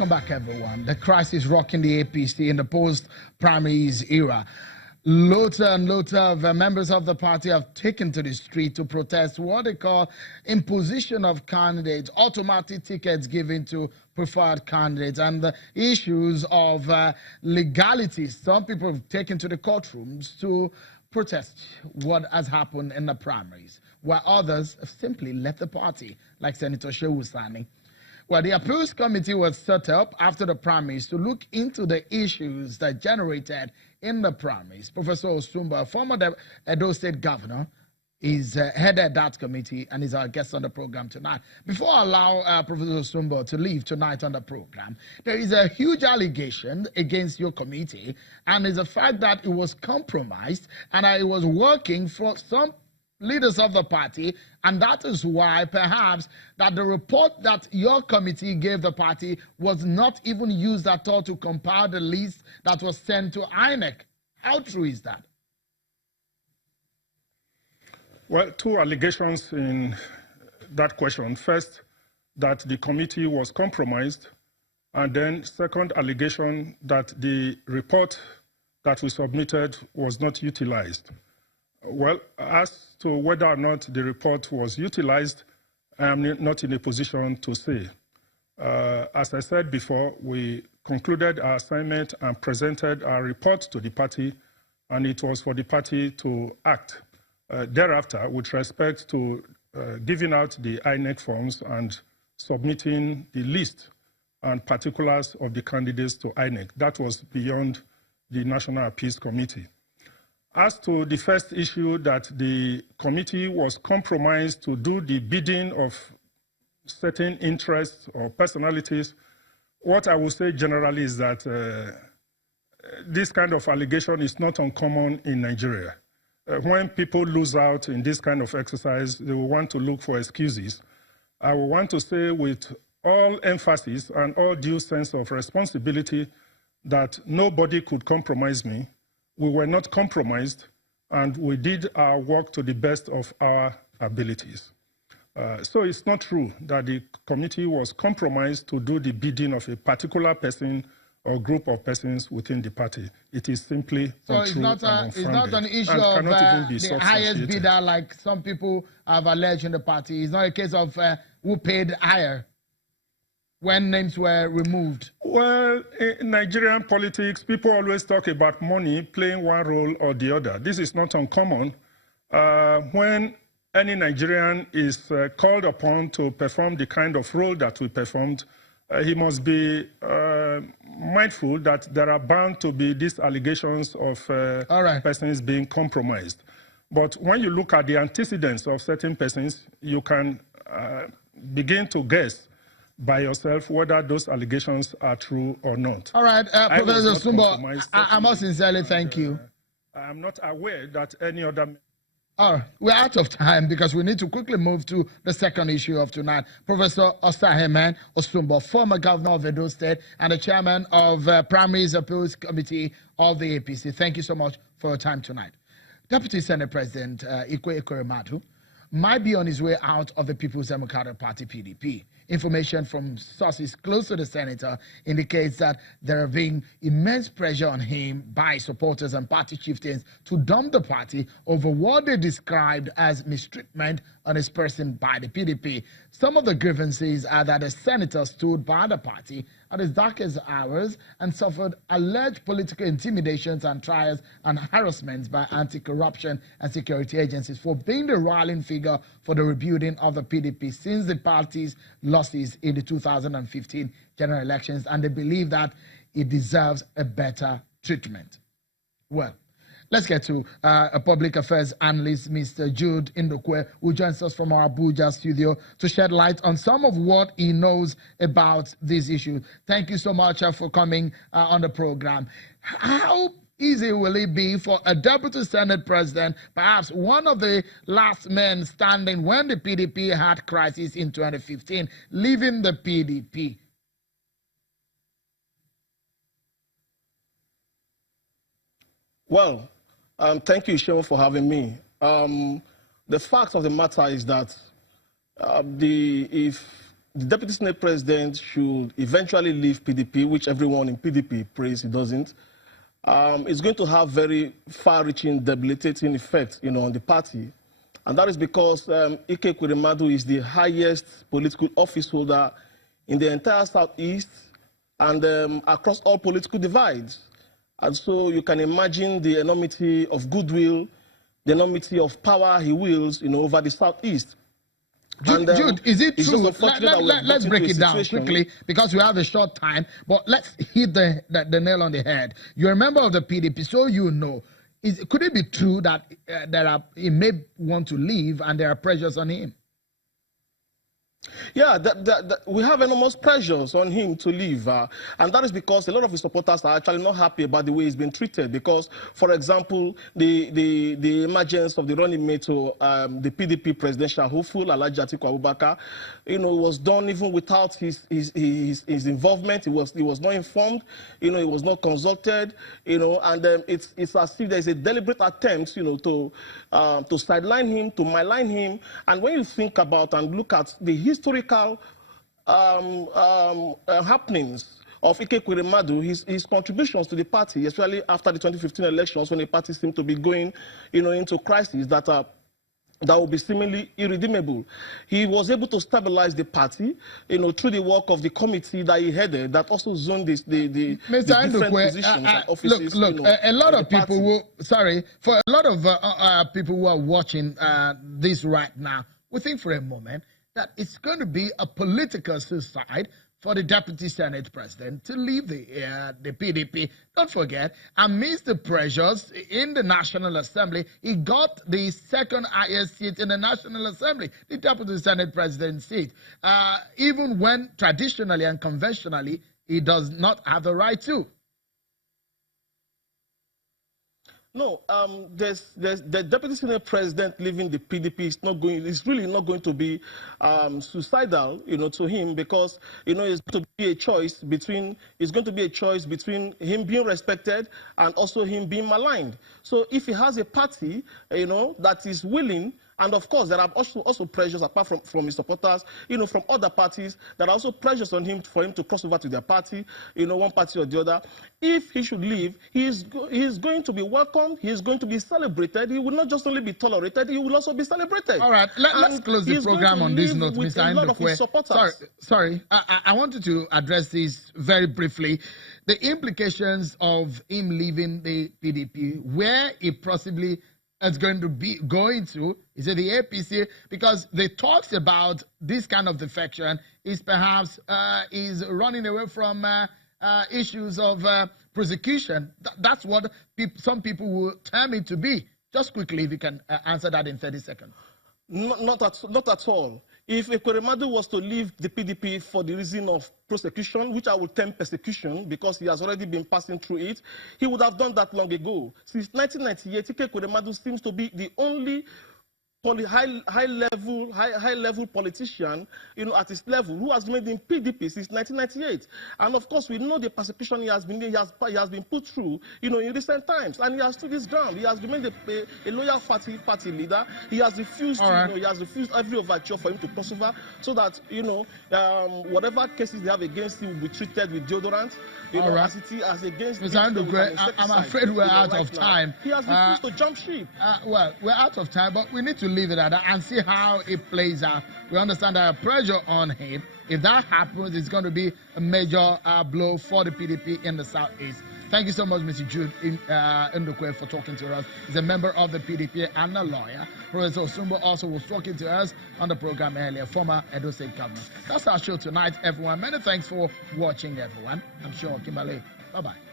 Welcome back, everyone. The crisis rocking the APC in the post-primaries era. Loads and loads of members of the party have taken to the street to protest what they call imposition of candidates, automatic tickets given to preferred candidates, and the issues of legalities. Some people have taken to the courtrooms to protest what has happened in the primaries, while others have simply left the party, like Senator Shehu Sani. Well, the appeals committee was set up after the primaries to look into the issues that generated in the primaries. Professor Osumba, former Edo State governor, is headed that committee and is our guest on the program tonight. Before I allow Professor Osumba to leave tonight on the program, there is a huge allegation against your committee, and it's the fact that it was compromised and it was working for some leaders of the party, and that is why perhaps that the report that your committee gave the party was not even used at all to compile the list that was sent to INEC. How true is that? Well, two allegations in that question. First, that the committee was compromised, and then second allegation that the report that we submitted was not utilized. Well, as to whether or not the report was utilized, I am not in a position to say. As I said before, we concluded our assignment and presented our report to the party, and it was for the party to act. Thereafter, with respect to giving out the INEC forms and submitting the list and particulars of the candidates to INEC, that was beyond the National Appeals Committee. As to the first issue, that the committee was compromised to do the bidding of certain interests or personalities, what I would say generally is that this kind of allegation is not uncommon in Nigeria. When people lose out in this kind of exercise, they will want to look for excuses. I will want to say with all emphasis and all due sense of responsibility that nobody could compromise me. We were not compromised, and we did our work to the best of our abilities. So it's not true that the committee was compromised to do the bidding of a particular person or group of persons within the party. It is simply untrue and unfounded. It's not an issue of the highest bidder like some people have alleged in the party. It's not a case of who paid higher when names were removed. Well, in Nigerian politics, people always talk about money playing one role or the other. This is not uncommon. When any Nigerian is called upon to perform the kind of role that we performed, he must be mindful that there are bound to be these allegations of persons being compromised. But when you look at the antecedents of certain persons, you can begin to guess by yourself whether those allegations are true or not. All right, Professor Sumbo, I must sincerely thank you. I am not aware that any other... All right, we're out of time because we need to quickly move to the second issue of tonight. Professor Osahemen Osumbo, former governor of Edo State and the chairman of Primaries Appeals Committee of the APC. Thank you so much for your time tonight. Deputy Senate President Ekweremadu might be on his way out of the People's Democratic Party, PDP. Information from sources close to the senator indicates that there have been immense pressure on him by supporters and party chieftains to dump the party over what they described as mistreatment on his person by the PDP. Some of the grievances are that the senator stood by the party at his darkest hours and suffered alleged political intimidations and trials and harassments by anti-corruption and security agencies for being the rallying figure for the rebuilding of the PDP since the party's losses in the 2015 general elections, and they believe that it deserves a better treatment. Well, let's get to a public affairs analyst, Mr. Jude Indokwe, who joins us from our Abuja studio to shed light on some of what he knows about this issue. Thank you so much for coming on the program. How easy will it be for a deputy Senate president, perhaps one of the last men standing when the PDP had crisis in 2015, leaving the PDP? Well, thank you, Shehu, for having me. The fact of the matter is that if the Deputy Senate President should eventually leave PDP, which everyone in PDP prays he doesn't, it's going to have very far-reaching, debilitating effects, on the party. And that is because Ekweremadu is the highest political office holder in the entire Southeast and across all political divides. And so you can imagine the enormity of goodwill, the enormity of power he wields, over the Southeast. Jude, is it true? Let's break it down quickly because we have a short time, but let's hit the nail on the head. You're a member of the PDP, so you know. Could it be true that he may want to leave and there are pressures on him? Yeah, we have enormous pressures on him to leave, and that is because a lot of his supporters are actually not happy about the way he's been treated. Because, for example, the emergence of the running mate to the PDP presidential hopeful, Alhaji Atiku Abubakar, was done even without his involvement. He was not informed, he was not consulted, and it's as if there's a deliberate attempt, to sideline him, to malign him. And when you think about and look at the historical happenings of Ekweremadu, his contributions to the party, especially after the 2015 elections, when the party seemed to be going, into crisis that will be seemingly irredeemable. He was able to stabilize the party, through the work of the committee that he headed, that also zoned the different positions and offices. Look, a lot of people for a lot of people who are watching this right now, we think for a moment that it's going to be a political suicide for the Deputy Senate President to leave the PDP. Don't forget, amidst the pressures in the National Assembly, he got the second highest seat in the National Assembly, the Deputy Senate President seat, even when traditionally and conventionally he does not have the right to. No, the Deputy Senate President leaving the PDP is really not going to be suicidal, to him, because it's going to be a choice between him being respected and also him being maligned. So if he has a party, that is willing. And of course, there are also pressures apart from his supporters, from other parties. There are also pressures on him for him to cross over to their party, one party or the other. If he should leave, he is going to be welcomed. He is going to be celebrated. He will not just only be tolerated. He will also be celebrated. All right, let's close the program on this note, Mr. Ndukwe. Sorry, I wanted to address this very briefly. The implications of him leaving the PDP, where he possibly is going to, is it the APC? Because the talks about this kind of defection is perhaps is running away from issues of prosecution. That's what some people will term it to be. Just quickly, if you can answer that in 30 seconds. Not at all. If Ekweremadu was to leave the PDP for the reason of prosecution, which I would term persecution because he has already been passing through it, he would have done that long ago. Since 1998, Ekweremadu seems to be the only high level politician, at his level, who has remained in PDP since 1998. And of course, we know the persecution he has been put through, in recent times. And he has stood his ground. He has remained a loyal party leader. He has refused, he has refused every overture for him to cross over, so that whatever cases they have against him will be treated with deodorant. As against Mr. Ndukwe, I'm afraid we're out of time. He has refused to jump ship. Well, we're out of time, but we need to leave it at that and see how it plays out. We understand there are pressure on him. If that happens, it's going to be a major blow for the PDP in the Southeast. Thank you so much, Mr. Jude Ndukwe, for talking to us. He's a member of the PDP and a lawyer. Professor Osumbo also was talking to us on the program earlier, former Edo State Governor. That's our show tonight, everyone. Many thanks for watching, everyone. I'm sure Kimberly. Bye-bye.